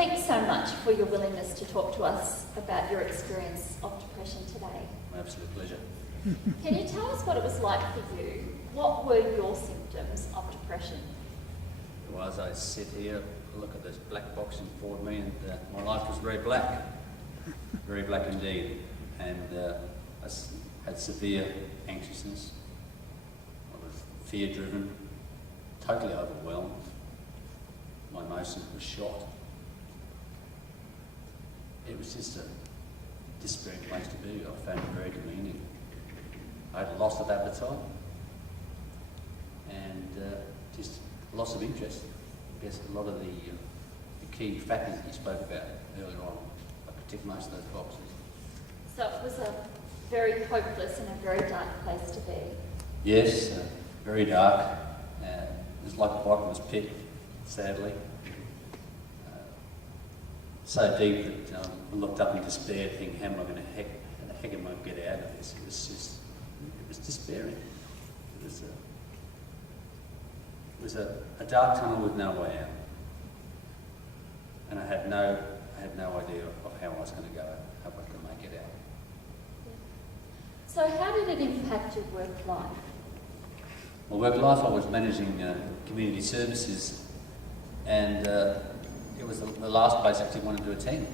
Thanks so much for your willingness to talk to us about your experience of depression today. My absolute pleasure. Can you tell us what it was like for you? What were your symptoms of depression? Well, as I sit here, I look at this black box in front of me, and my life was very black indeed. And I had severe anxiousness. I was fear-driven, totally overwhelmed. My emotions were shot. It was just a despairing place to be. I found it very demeaning. I had loss of appetite and just loss of interest. I guess a lot of the key factors that you spoke about earlier on, I could tick most of those boxes. So it was a very hopeless and a very dark place to be. Yes, very dark. It was like a bottomless pit, sadly. So deep that I looked up in despair, thinking, how the heck am I going to get out of this? It was despairing. It was a dark tunnel with no way out, and I had no idea of how I was going to go, how I was going to make it out. So how did it impact your work life? My work life, I was managing community services, and it was the last place I actually wanted to attend.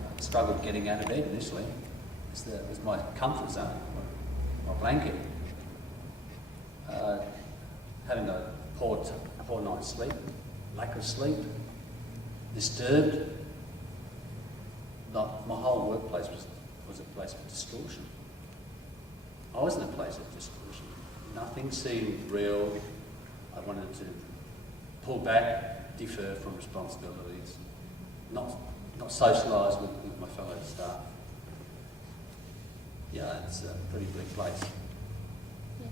I struggled getting out of bed initially. It was my comfort zone, my blanket. Having a poor night's sleep, lack of sleep, disturbed. My whole workplace was a place of distortion. I was in a place of distortion. Nothing seemed real. I wanted to pull back, defer from responsibilities, not socialise with my fellow staff. Yeah, it's a pretty bleak place. Yeah.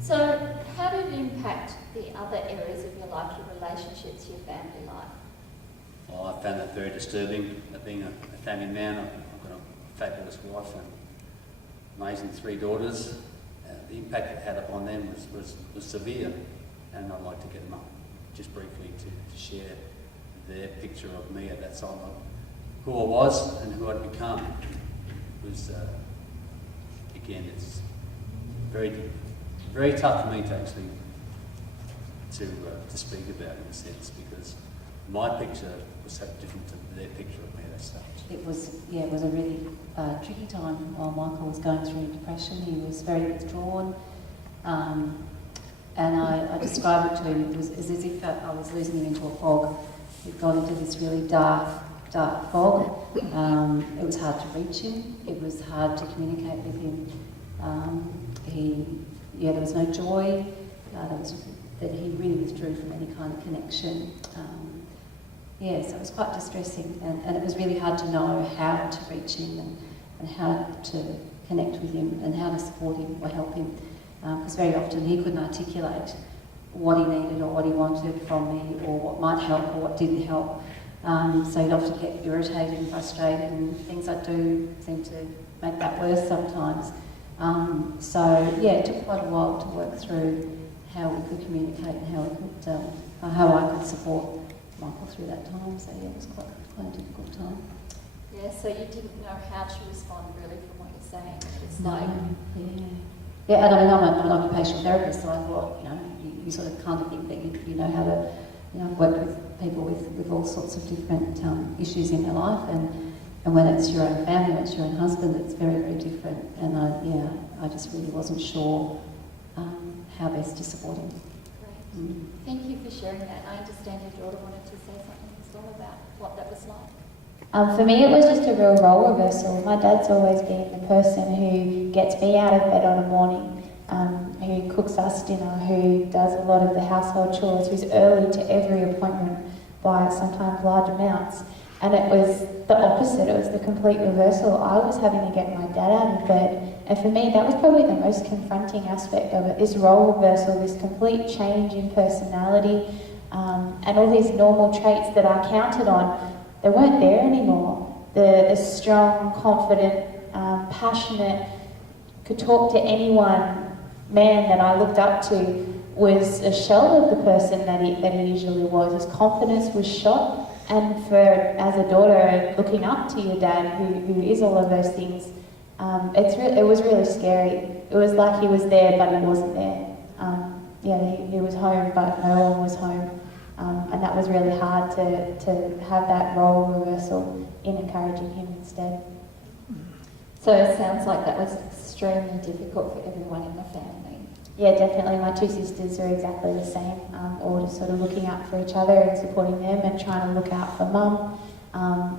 So how did it impact the other areas of your life, your relationships, your family life? Well, I found that very disturbing. Being a family man, I've got a fabulous wife and amazing 3 daughters. The impact it had upon them was severe, and I'd like to get them up just briefly to share their picture of me at that time, of who I was and who I'd become. It was, again, it's very, very tough for me to actually to speak about in a sense, because my picture was so different to their picture of me at that stage. It was a really tricky time while Michael was going through depression. He was very withdrawn, and I described it to him. It was as if I was losing him into a fog. He'd gone into this really dark fog. It was hard to reach him. It was hard to communicate with him. There was no joy. That he really withdrew from any kind of connection. So it was quite distressing, and it was really hard to know how to reach him and how to connect with him and how to support him or help him, because very often he couldn't articulate what he needed or what he wanted from me, or what might help or what didn't help. So he'd often get irritated and frustrated, and things I do seem to make that worse sometimes. It took quite a while to work through how we could communicate and how I could support Michael through that time. So it was quite a difficult time. Yeah, so you didn't know how to respond really from what you're saying. It's No, like... Yeah, and I mean, I'm an occupational therapist, so I thought, you sort of kind of think that you know how to, work with people with all sorts of different issues in their life, and when it's your own family, it's your own husband, it's very, very different. And I just really wasn't sure how best to support him. Great. Thank you for sharing that. I understand your daughter wanted to say something as well about what that was like. For me, it was just a real role reversal. My dad's always been the person who gets me out of bed on a morning, who cooks us dinner, who does a lot of the household chores, who's early to every appointment by sometimes large amounts. And it was the opposite. It was the complete reversal. I was having to get my dad out of bed. And for me, that was probably the most confronting aspect of it, this role reversal, this complete change in personality, and all these normal traits that I counted on, they weren't there anymore. The strong, confident, passionate, could talk to anyone man that I looked up to was a shell of the person that he usually was. His confidence was shot. And for, as a daughter, looking up to your dad, who is all of those things, it was really scary. It was like he was there, but he wasn't there. He was home, but no one was home. And that was really hard to have that role reversal in encouraging him instead. So it sounds like that was extremely difficult for everyone in the family. Yeah, definitely. My two sisters are exactly the same, all just sort of looking out for each other and supporting them and trying to look out for mum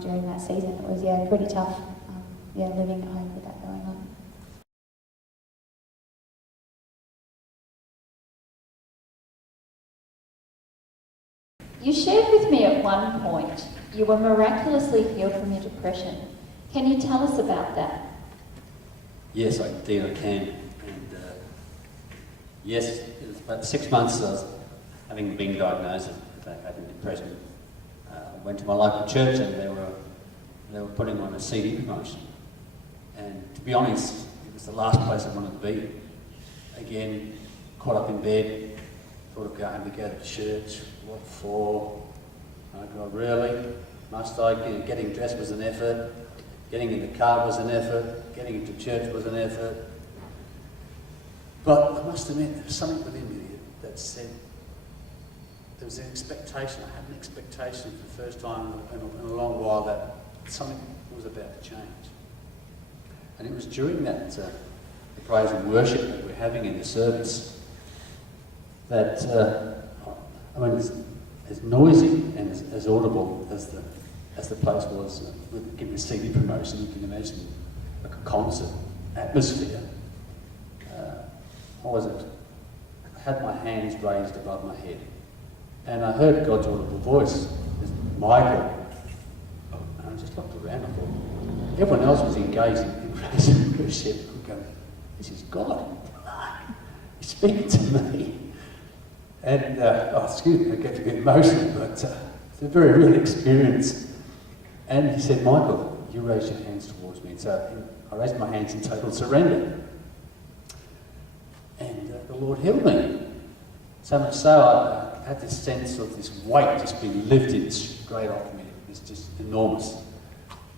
during that season. It was, pretty tough, living at home with that going on. You shared with me at one point you were miraculously healed from your depression. Can you tell us about that? Yes, indeed I can. And yes, it was about 6 months I was having been diagnosed with having depression. I went to my local church and they were putting on a CD promotion. And to be honest, it was the last place I wanted to be. Again, caught up in bed, thought of going to go to church. What for? Oh God, really? Must I? Getting dressed was an effort. Getting in the car was an effort. Getting into church was an effort. But I must admit, there was something within me that said, there was an expectation. I had an expectation for the first time in a long while that something was about to change. And it was during that the praise and worship that we're having in the service that, as noisy and as audible as the place was, given the CD promotion, you can imagine like a concert atmosphere. I had my hands raised above my head, and I heard God's audible voice, Michael. And I just looked around. I thought everyone else was engaged in praise and worship. I'm going, this is God. He's speaking to me. And excuse me, I get a bit emotional, but it's a very real experience. And he said, Michael, you raise your hands towards me. So I raised my hands in total surrender. And the Lord healed me. So much so I had this sense of this weight just being lifted straight off me. It was just enormous.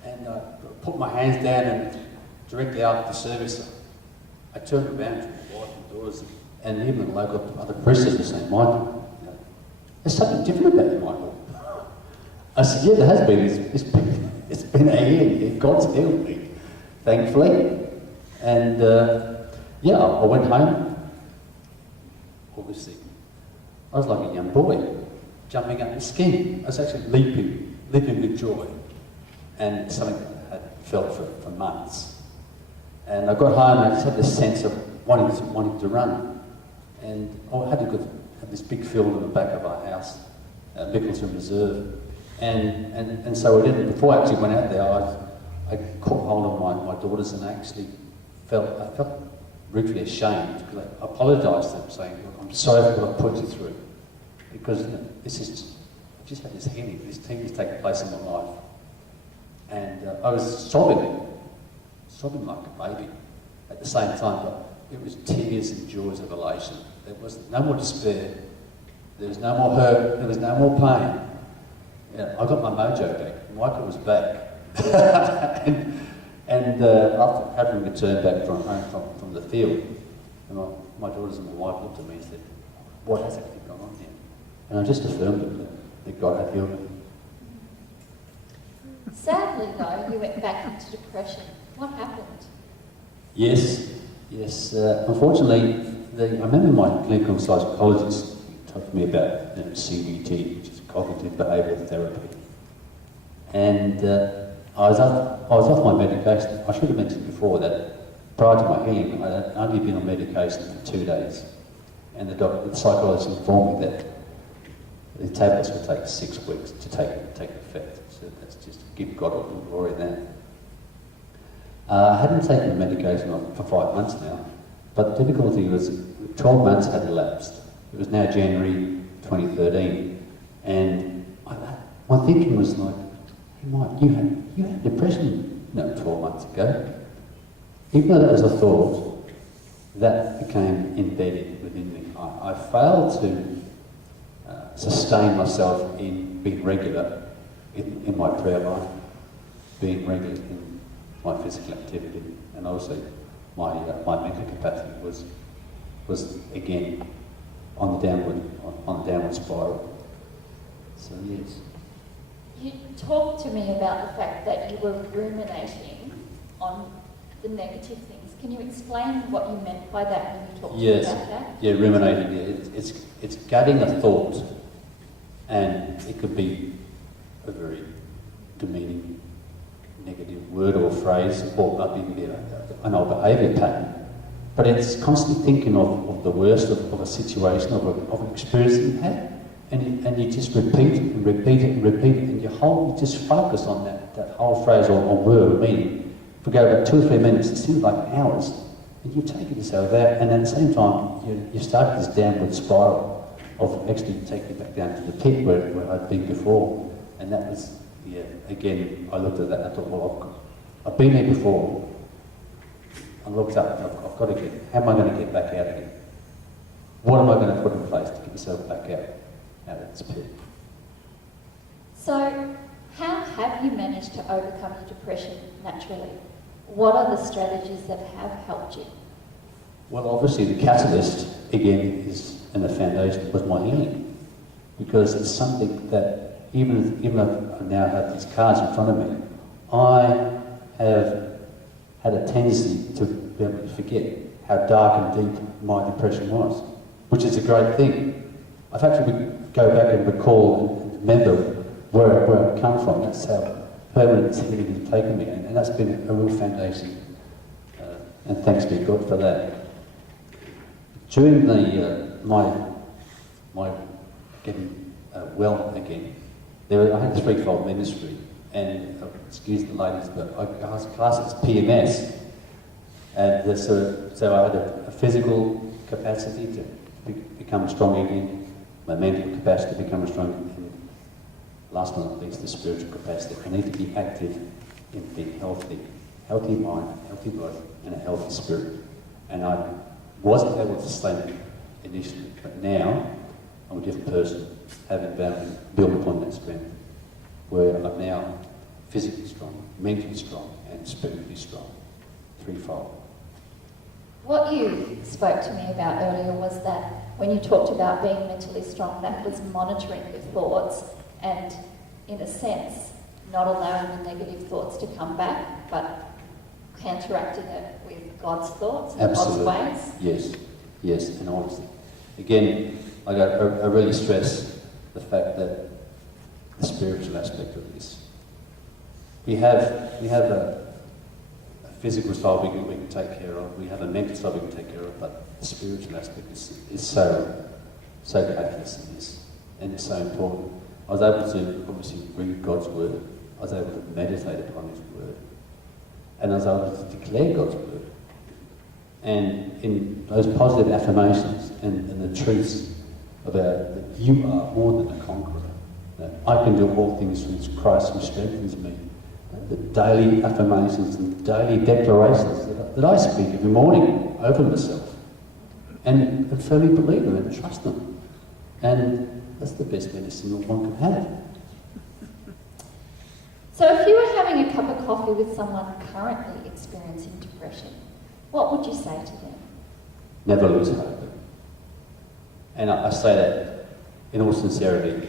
And I put my hands down and directly after the service, I turned around to my wife and daughters, and even the local other preachers were saying, Michael, there's something different about you, Michael. I said, yeah, there has been. It's been a year. God's healed me, thankfully. And I went home. Obviously, I was like a young boy, jumping up the skin. I was actually leaping with joy. And it's something that I had felt for months. And I got home and I just had this sense of wanting to run. And I had this big field in the back of our house, Mickelson Reserve. And so I did. Before I actually went out there, I caught hold of my daughters and I actually felt brutally ashamed because I apologised to them, saying, look, I'm sorry for what I put you through. Because I've just had this healing, this thing has taken place in my life. And I was sobbing like a baby at the same time, but it was tears and joys of elation. There was no more despair, there was no more hurt, there was no more pain. I got my mojo back. Michael was back. and after having returned back from home from the field, and my daughters and my wife looked at me and said, what has actually gone on here? And I just affirmed that God had healed me. Sadly, though, you went back into depression. What happened? Yes. Unfortunately, I remember my clinical psychologist talked to me about CBT, which is cognitive behavioural therapy. And I was off my medication. I should have mentioned before that prior to my healing, I had only been on medication for 2 days. And the psychologist informed me that the tablets would take 6 weeks to take effect. So that's just give God all the glory there. I hadn't taken the medication for 5 months now, but the difficulty was 12 months had elapsed. It was now January 2013, and my thinking was like, hey Mike, you had depression 12 months ago. Even though that was a thought, that became embedded within me. I failed to sustain myself in being regular in my prayer life, being regular in my physical activity, and also my mental capacity was again on the downward spiral. So yes. You talked to me about the fact that you were ruminating on the negative things. Can you explain what you meant by that when you talked to me about that? Yeah, ruminating. Yeah. It's gutting a thought, and it could be a very demeaning, negative word or phrase, or an old behaviour pattern. But it's constantly thinking of the worst of a situation, of an experience that you've had. And you just repeat it and repeat it and repeat it, and you just focus on that whole phrase or word or meaning for about 2 or 3 minutes. It seems like hours, and you've taken yourself out, and at the same time you started this downward spiral of actually taking it back down to the pit where I'd been before. And that was, yeah, again, I looked at that and I thought, well, I've been there before. I looked up, I've got to get, how am I going to get back out again? What am I going to put in place to get myself back out of this pit? So, how have you managed to overcome your depression naturally? What are the strategies that have helped you? Well, obviously the catalyst, again, and the foundation was my healing. Because it's something that, even though I now have these cards in front of me, I have had a tendency to be able to forget how dark and deep my depression was, which is a great thing. I've had to go back and recall and remember where I've come from. That's how permanent this healing has taken me, and that's been a real foundation. And thanks be God for that. During my getting well again, I had a threefold ministry, and excuse the ladies, but I was classed as PMS, and so I had a physical capacity to become strong again. My mental capacity to become strong, and last but not least, the spiritual capacity. I need to be active in being healthy mind, healthy body, and a healthy spirit. And I wasn't able to sustain it initially, but now I'm a different person, having built upon that strength, where I'm now physically strong, mentally strong, and spiritually strong, threefold. What you spoke to me about earlier was that when you talked about being mentally strong, that was monitoring your thoughts and, in a sense, not allowing the negative thoughts to come back, but counteracting it with God's thoughts and Absolutely. God's ways. Yes, and obviously. Again, I really stress the fact that the spiritual aspect of this. We have a physical side we can take care of, we have a mental side we can take care of, but the spiritual aspect is so catalyst in this, and it's so important. I was able to obviously read God's word, I was able to meditate upon His word, and I was able to declare God's word. And in those positive affirmations and the truths about that you are more than a conqueror, that I can do all things through Christ who strengthens me, the daily affirmations and daily declarations that I speak every morning over myself, and firmly believe them and trust them. And that's the best medicine that one can have. So if you were having a cup of coffee with someone currently experiencing depression, what would you say to them? Never lose hope. And I say that in all sincerity.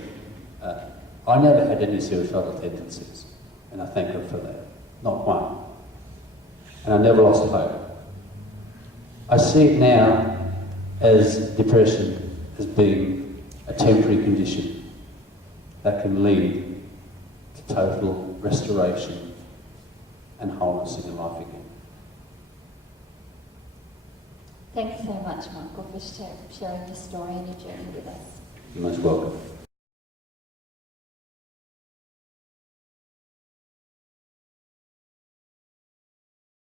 I never had any suicidal tendencies, and I thank God for that. Not one. And I never lost hope. I see it now as depression as being a temporary condition that can lead to total restoration and wholeness in your life again. Thanks so much, Michael, for sharing your story and your journey with us. You're most welcome.